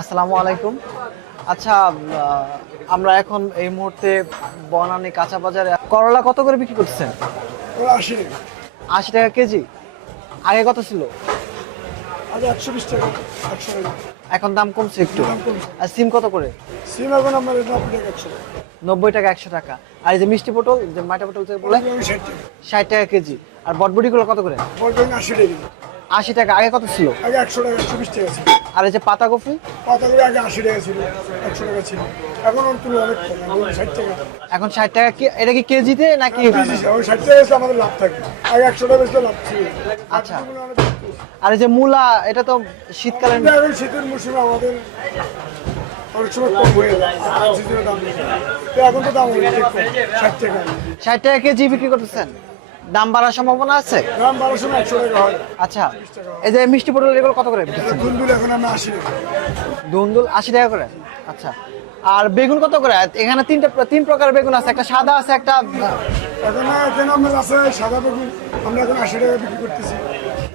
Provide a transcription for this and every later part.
আসসালামু আলাইকুম। আচ্ছা, আমরা এখন এই মুহূর্তে বনানী কাঁচা বাজারে করলা কত করে বিক্রি করছেন? 80 টাকা। 80 টাকা কেজি। আগে কত ছিল? আগে 120 টাকা, 100 টাকা। এখন দাম কমছে একটু। দাম কমছে। আর সিম কত করে? সিম এখন আমার 90 টাকা, 100 টাকা। 90 টাকা, 100 টাকা। আর এই যে মিষ্টি পটল, যে মাইটা পটল থেকে বলে, বলবেন 60 টাকা। 60 টাকা কেজি। আর বটবটিগুলো কত করে? বলবেন 80 টাকা। 80 টাকা। আগে কত ছিল? আগে 100 টাকা, 120 টাকা ছিল। আর এই যে পাতাকপি? পাতাগুলো আগে 80 টাকা ছিল, 100 টাকা ছিল। এখন ওর তুলনায় অনেক কম, এখন 60 টাকা। এখন 60 টাকা। এটা কি কেজিতে নাকি? কেজি হিসাবে। ওই 60 টাকা বেচলে আমাদের লাভ থাকে। আগে 100 টাকা বেচলে লাভ ছিল। আচ্ছা। আর এই যে মূলা, এটা তো শীতকালে। কিন্তু এখন শীতের মৌসুমে আমাদের অনেক সময় কম হয়ে যায়। সিজনের দাম বেশি। তো এখন তো দাম অনেক কম, 60 টাকা। 60 টাকা কেজি বিক্রি করতেছেন। দাম বাড়ার সম্ভাবনা আছে? দাম 1200 না 100 টাকা হয়। আচ্ছা, এই যে মিষ্টি পটল, এগুলো কত করে বিক্রি করছেন? দুলদুল এখন আমরা 80 টাকা। ধুন্দুল 80 টাকা করে। আচ্ছা, আর বেগুন কত করে? এখানে তিন প্রকার বেগুন আছে, একটা সাদা আছে, একটা এখন আমার আছে সাদা বেগুন, আমরা এখন 80 টাকা বিক্রি করতেছি।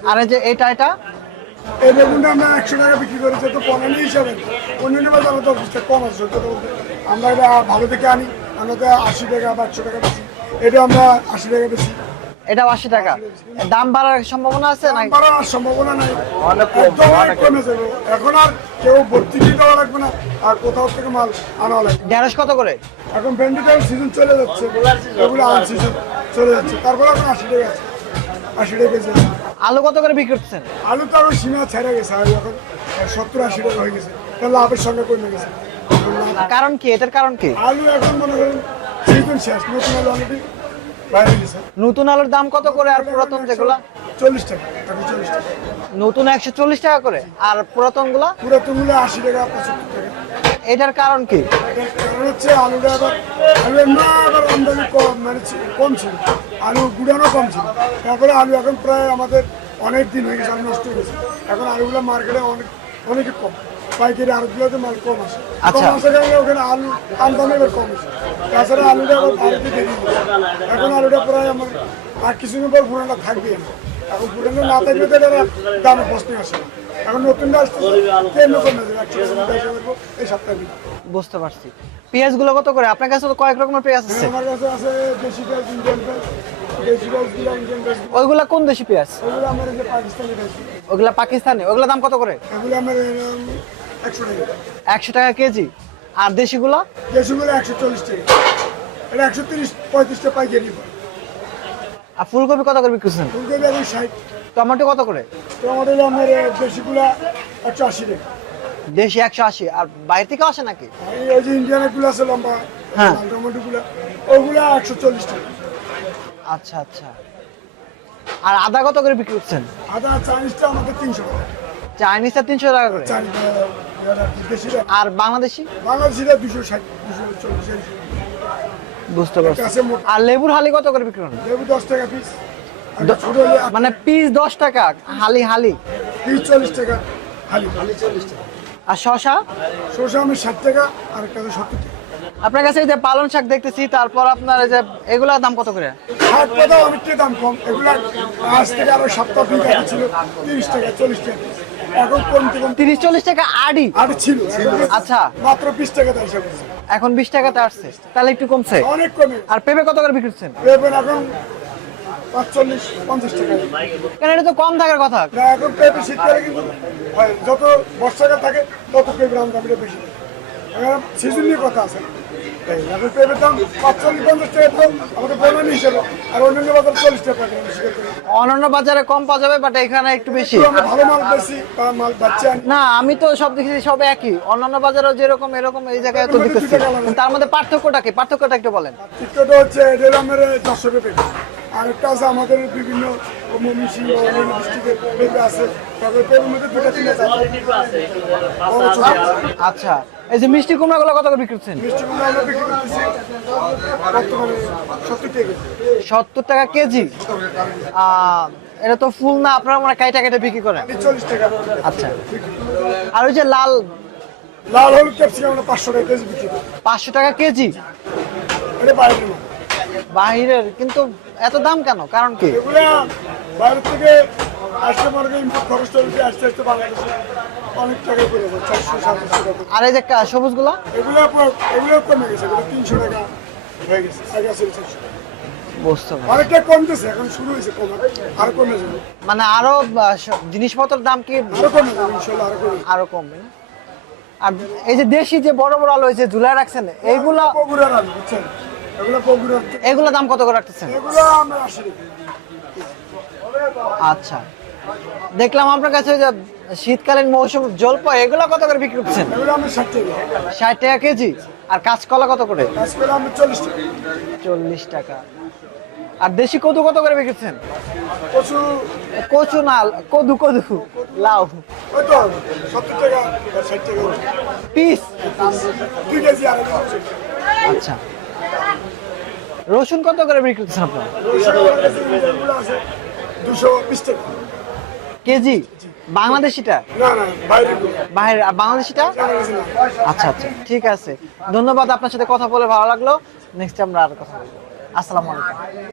আর এই যে এটা এই বেগুনটা আমরা 100 টাকা বিক্রি করেছি, তো পনেরো হিসাবে অন্যান্য বাজারে তো অবস্থা কম আছে। সত্যি কথা বলতে আমরা এটা ভালো থেকে আনি, আমরা তো 80 টাকা বা 100 টাকা বেশি, এটা আমরা 80 টাকা বেশি। এটাও 80 টাকা। দাম বাড়ার সম্ভাবনা আছে দাম নাকি? বাড়ার সম্ভাবনা নাই, অনেক কম, একদম অনেক কমে যাবে। এখন আর কেউ ভর্তি দিয়ে দেওয়া লাগবে না, আর কোথাও থেকে মাল আনা লাগবে। ঢেঁড়স কত করে? এখন ভেন্ডিটার সিজন চলে যাচ্ছে, ওগুলো আন সিজন চলে যাচ্ছে, তারপরে এখন 80 টাকা আছে, 80 টাকা কেজি আছে। আলু কত করে বিক্রি করছেন? আলু তো এখন সীমা ছেড়ে গেছে, আলু এখন 70-80 টাকা হয়ে গেছে, তার লাভের সঙ্গে কমে গেছে। কারণ কি? এটার কারণ কি? আলু এখন মনে করেন সিজন শেষ, নতুন আলু অলরেডি বাইরে গেছে। নতুন আলুর দাম কত করে আর পুরাতন যেগুলা? 40 টাকা, এখন 40 টাকা। নতুন 140 টাকা করে, আর পুরাতন গুলা? পুরাতনগুলো 80 টাকা, 75 টাকা। এটার কারণ কি? এটার কারণ হচ্ছে আলুটা এবার আলু এমনি আবার আমদানি কম, মানে কম ছিল, আলু গুড়ানো কম ছিল। তারপরে আলু এখন প্রায় আমাদের অনেক দিন হয়ে গেছে, আলু নষ্ট হয়ে গেছে। এখন আলুগুলো মার্কেটে অনেক কম, পাইকারি আড়তগুলোতে মাল কম আসে। আচ্ছা। কম আসে কারণে ওখানে আলু আমদানি এবার কম আছে। তাছাড়া আলুটা আবার ভারতে বেরিয়ে গেছে। এখন আলুটা প্রায় আমার আর কিছুদিন পর পুরানটা থাকবে। এখন পুরানো না থাকলে তো এটার দামে প্রশ্নই আসে না। এখন নতুনটা আসতেছে, তেমনি কমে যাবে, 100 টাকা এই সপ্তাহে। বুঝতে পারছি। পেঁয়াজ গুলো কত করে? আপনার কাছে তো কয়েক রকমের পেঁয়াজ আছে। আমার কাছে আছে দেশি পেঁয়াজ, ইন্ডিয়ান পেঁয়াজ, দেশি পেঁয়াজগুলো ইন্ডিয়ান পেঁয়াজ, ওইগুলা কোন দেশি পেঁয়াজ? ওগুলো আমার এই যে পাকিস্তানি পেঁয়াজ, ওগুলা পাকিস্তানি। ওগুলা দাম কত করে? এগুলো আমার 100 টাকা। 100 টাকা কেজি। আর দেশিগুলা? দেশিগুলো 140 টাকা, এটা 130-35 টাকা পাইকারি। আর ফুলকপি কত করে বিক্রি করছেন? ফুলকপি এখন 60, টমেটো কত করে? টমেটো আমার দেশিগুলা 180 টাকা। দেশি 180। আর বাইরে থেকে আসে নাকি? এই যে ইন্ডিয়ানগুলো আছে লম্বা, হ্যাঁ। টমেটোগুলো ওগুলো 140 টাকা। আচ্ছা আচ্ছা। আর আদা কত করে বিক্রি করছেন? আদা চাইনিজটা আমাদের 300 টাকা, চাইনিজটা 300 টাকা করে। চাইনিজ দেশিটা। আর বাংলাদেশি? বাংলাদেশিটা 260, 240। বুঝতে পারছি। কাছে মোটা আর লেবুর হালি কত করে বিক্রি করেন? লেবু 10 টাকা পিস, আর ছোট হলে মানে পিস 10 টাকা, হালি হালি। পিস 40 টাকা, হালি 40 টাকা। আর শশা? শসা আমি 60 টাকা, আর একটা 70 টাকা। আপনার কাছে এই যে পালং শাক দেখতেছি, তারপর আপনার এই যে এগুলার দাম কত করে? শাক পাতা অনেকটাই দাম কম, এগুলা আজ থেকে আরো সপ্তাহ 2 টাকা ছিল 30 টাকা, 40 টাকা। এখন কমতে কমতে 30-40 টাকা আড়ি। আর ছিল, আচ্ছা, মাত্র 20 টাকা দেয় সব কিছু। এখন 20 টাকাতে আসছে, তাহলে একটু কমছে। অনেক কমে। আর পেঁপে কত করে বিক্রি করছেন? পেঁপে এখন 45-50 টাকা। কেন, এটা তো কম থাকার কথা। না, এখন পেঁপে শীতকালে কিন্তু হয়, যত বর্ষাকাল থাকে তত পেঁপের আমদানিটা বেশি। এখন সিজন নিয়ে কথা আছে। এখন পেঁপের দাম 45-50 টাকা, তো আমাদের বনানী হিসেবে, আর অন্যান্য বাজার 40 টাকা করে বেশি করে। অন্যান্য বাজারে কম পাওয়া যাবে, বাট এখানে একটু বেশি। তো আমরা ভালো মাল বেশি বা মাল বাচ্চা আনি। না, আমি তো সব দেখেছি সব একই। অন্যান্য বাজারেও যেরকম এরকম এই জায়গায় তো দেখতেছি। তার মধ্যে পার্থক্যটা কি? পার্থক্যটা একটু বলেন। চিত্রটা হচ্ছে এটা আমার 10 পেঁপে, আর একটা আছে আমাদের বিভিন্ন মিশিং বা অন্যান্য ডিস্ট্রিক্টের পেঁপে আছে। তারপরে পেঁপের মধ্যে 2-3টা বড় ছোট আছে। আচ্ছা, এই যে মিষ্টি কুমড়া গুলো কত করে বিক্রি করছেন? মিষ্টি কুমড়া আমরা বিক্রি করতেছি বর্তমানে 70 টাকা। 70 টাকা কেজি। এটা তো ফুল না, আপনারা মানে কাইটা কাইটা বিক্রি করেন। 40 টাকা। আচ্ছা। আর ওই যে লাল লাল হলুদ ক্যাপসিকাম আমরা 500 টাকা কেজি বিক্রি করি। 500 টাকা কেজি। এটা বাইরের মাল। বাহিরের, কিন্তু এত দাম কেন? কারণ কি? এগুলা বাইরে থেকে আজকে মনে করি ইম্পোর্ট খরচটা হচ্ছে আস্তে আস্তে বাংলাদেশে অনেক টাকা পড়ে যায়, 400-700 টাকা। আর এই যে সবুজগুলা এগুলো কমে গেছে, এগুলো 300 টাকা হয়ে গেছে, আগে ছিল 400 টাকা। বুঝতে পারছি। অনেকটা কমতেছে, এখন শুরু হয়েছে কমা, আর কমে যাবে, মানে আরো জিনিসপত্রের দাম কি আরো কমে যাবে ইনশাল্লাহ, আরো কমে যাবে। আরো কমবে না? আর এই যে দেশি যে বড় বড় আলু হয়েছে ঝুলাই রাখছেন এইগুলা, বগুড়ার আলু বুঝছেন, এগুলো বগুড়ার, এগুলা দাম কত করে রাখতেছেন? এগুলো আমরা 80 টাকা। আচ্ছা, দেখলাম আপনার কাছে ওই যে শীতকালীন মৌসুম জলপাই এগুলা কত করে বিক্রি করছেন? এগুলো আমরা 60 টাকা, 60 টাকা কেজি। আর কাঁচকলা কত করে? কাজ করে আমরা 40 টাকা। 40 টাকা। আর দেশি কদু কত করে বিক্রি করছেন? কচু কচু না, কদু কদু, লাউ ওই তো 70 টাকা বা 60 টাকা পিস। 2 কেজি আর কিছু। আচ্ছা, রসুন কত করে বিক্রি করছেন আপনারা? এগুলো আছে 220 টাকা। কেজি? বাংলাদেশিটা? না না, বাইরে বাইরে? আর বাংলাদেশিটা? আচ্ছা আচ্ছা, ঠিক আছে, ধন্যবাদ। আপনার সাথে কথা বলে ভালো লাগলো। নেক্সট আমরা আর কথা বলবো। আসসালামু আলাইকুম।